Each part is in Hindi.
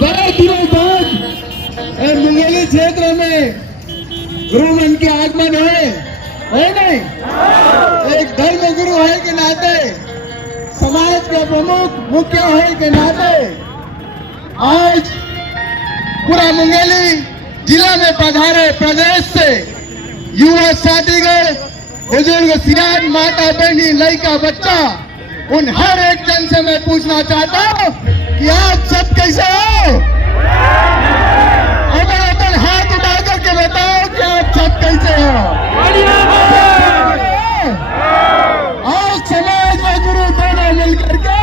बड़े दिनों बाद मुंगेली क्षेत्र में गुरु मन के आगमन है नहीं? एक धर्म गुरु है के नाते, समाज के प्रमुख मुख्य है के नाते आज पूरा मुंगेली जिला में पधारे प्रदेश से युवा साथीगण, बुजुर्ग, सियान, माता, बहनी, लड़का, बच्चा, उन हर एक जन से मैं पूछना चाहता हूँ कि आप सब कैसे हो? अपन हाथ उठा करके बताओ कि आप सब कैसे हो? आज समाज व गुरु दोनों मिलकर के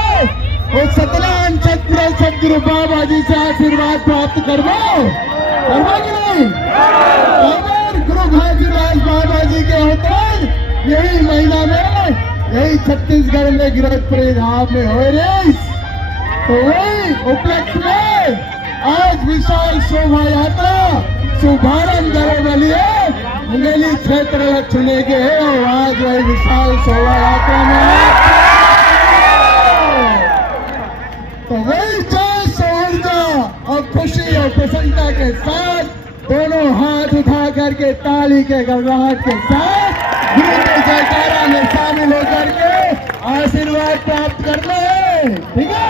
वो सतनाम सतपुरा सदगुरु बाबा जी से आशीर्वाद प्राप्त करवाओ कि नहीं? अगर गुरु घासीदास बाबा जी के होते यही महीना में, यही छत्तीसगढ़ में गिरफ्तारी धाम में हो रही, तो वही उपलक्ष्य में आज विशाल शोभा यात्रा शुभारंभ करने वाली है। मुंगेली क्षेत्र चुने के है और आज वही विशाल शोभा यात्रा में तो वही जोश और ऊर्जा और खुशी और प्रसन्नता के साथ दोनों हाथ उठा करके ताली के गड़गड़ाहट के साथ गुरु के जयकारा में शामिल होकर के आशीर्वाद प्राप्त करना है। ठीक है?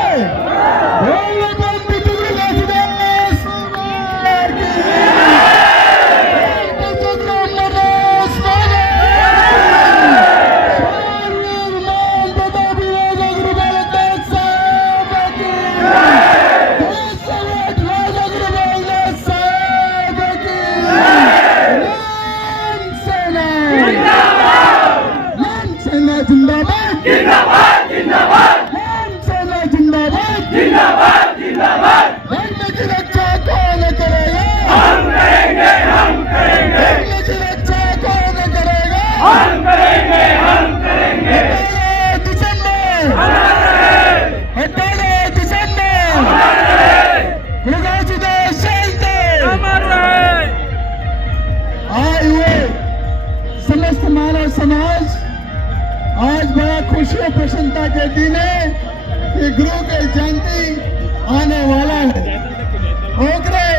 जिंदाबाद जिंदाबाद जिंदाबाद जिंदाबाद जिंदाबाद। धर्म की रक्षा कौन करेगा? हम करेंगे। धर्म की रक्षा कौन करेगा? हम करेंगे। 18 दिसंबर गुरु घासीदास जयंती आए हुए समस्त मानव समाज आज बड़ा खुशी और प्रसन्नता के दिन है कि गुरु के जयंती आने वाला है। ओकरे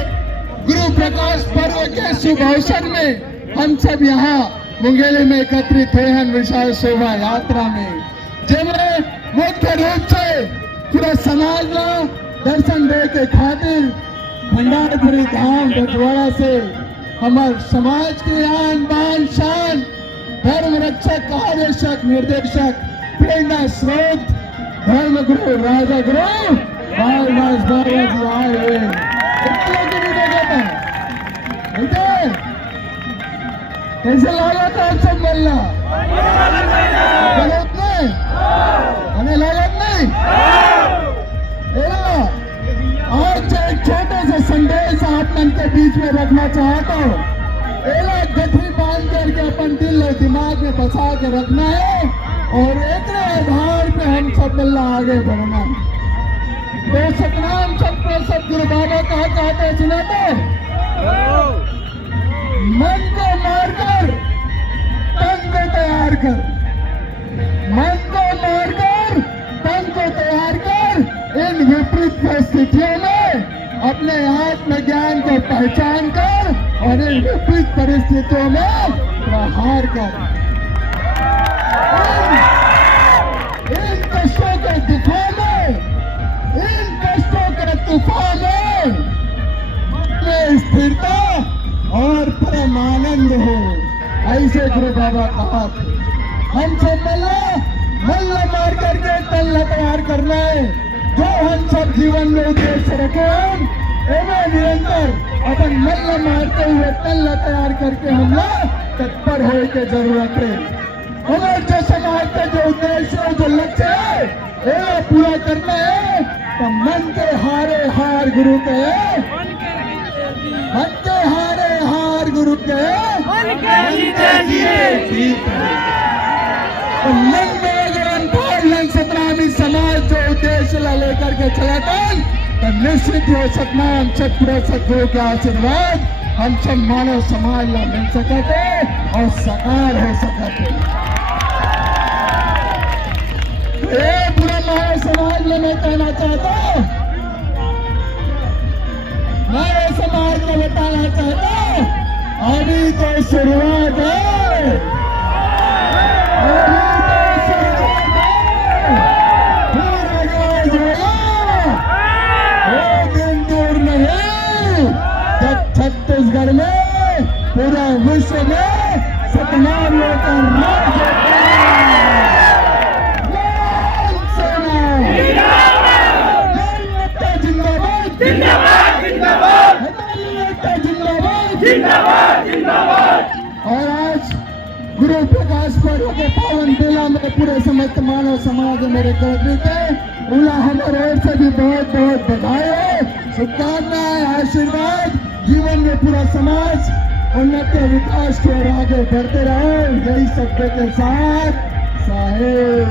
गुरु प्रकाश पर्व के शुभ अवसर में हम सब यहाँ मुंगेली में एकत्रित हुए हैं विशाल शोभा यात्रा में, जिसमें मुख्य रूप से पूरा समाज का दर्शन दे के खातिर भंडारपुरी धाम बटवाड़ा से हमारे समाज के आन बान शान धर्म रक्षक, आदेशक, निर्देशक, प्रेरणा स्रोत धर्म गुरु राजा गुरु बालदास बाबा जी आए हुए। कैसे लगा था आप सब मिलना? गलत नहीं? हमें लागत नहीं? आज एक छोटा सा संदेश आप मन के बीच में रखना चाहता हूँ। गठरी बांध करके अपन दिल और दिमाग में बसा के रखना है और एक आधार पे हम सब मिलना आगे बढ़ना है। तो सतनाम सतगुरु बाबा कहा कहते सुना तो मन को मारकर तन को तैयार कर, मन को मारकर तन को तैयार कर। इन विपरीत परिस्थितियों में अपने आत्म ज्ञान को पहचान कर और इन विपरीत परिस्थितियों में प्रहार कर। इन कष्टों के तूफान में स्थिरता और परमानंद हो, ऐसे गुरु बाबा कहा। हम सब मल्ला मार करके तल्ला तैयार करना है। जो हम सब जीवन में उद्देश्य रखे एवं निरंतर अपन मल्ला मारते हुए तल्ला तैयार करके हमला तत्पर हो के जरूरत है। हमारे जो समाज का जो उद्देश्य है, जो लक्ष्य है, वो पूरा करना है। तो मन के हारे हार गुरु के, मन के हारे हार गुरु के, तो मन में अगर अनपालन सतनामी समाज जो उद्देश्य लेकर के चलाता तो निश्चित हो सतनाम सतपुरा सदगुरु के आशीर्वाद हम सब मानव समाज में मिल सकते और साकार हो सकते। पूरा मानव समाज में मैं कहना चाहता हूँ सरकार को बताना चाहता हूं, अभी तो शुरुआत है, अभी तो शुरुआत है। फिर आगे जोड़ा, वो दिन दूर नहीं जब छत्तीसगढ़ में पूरा विश्व में सतनाम का राज होगा। जिंदाबाद जिंदाबाद जिंदाबाद जिंदाबाद। और आज गुरु प्रकाश पर्व के पावन बेला में पूरे समस्त मानव समाज मेरे करते उन्हें हमारे ओर से भी बहुत बहुत बधाई, शुभकामनाएं, आशीर्वाद। जीवन में पूरा समाज उन्नति विकास की ओर आगे बढ़ते रहो, यही सबके के साथ साहेब।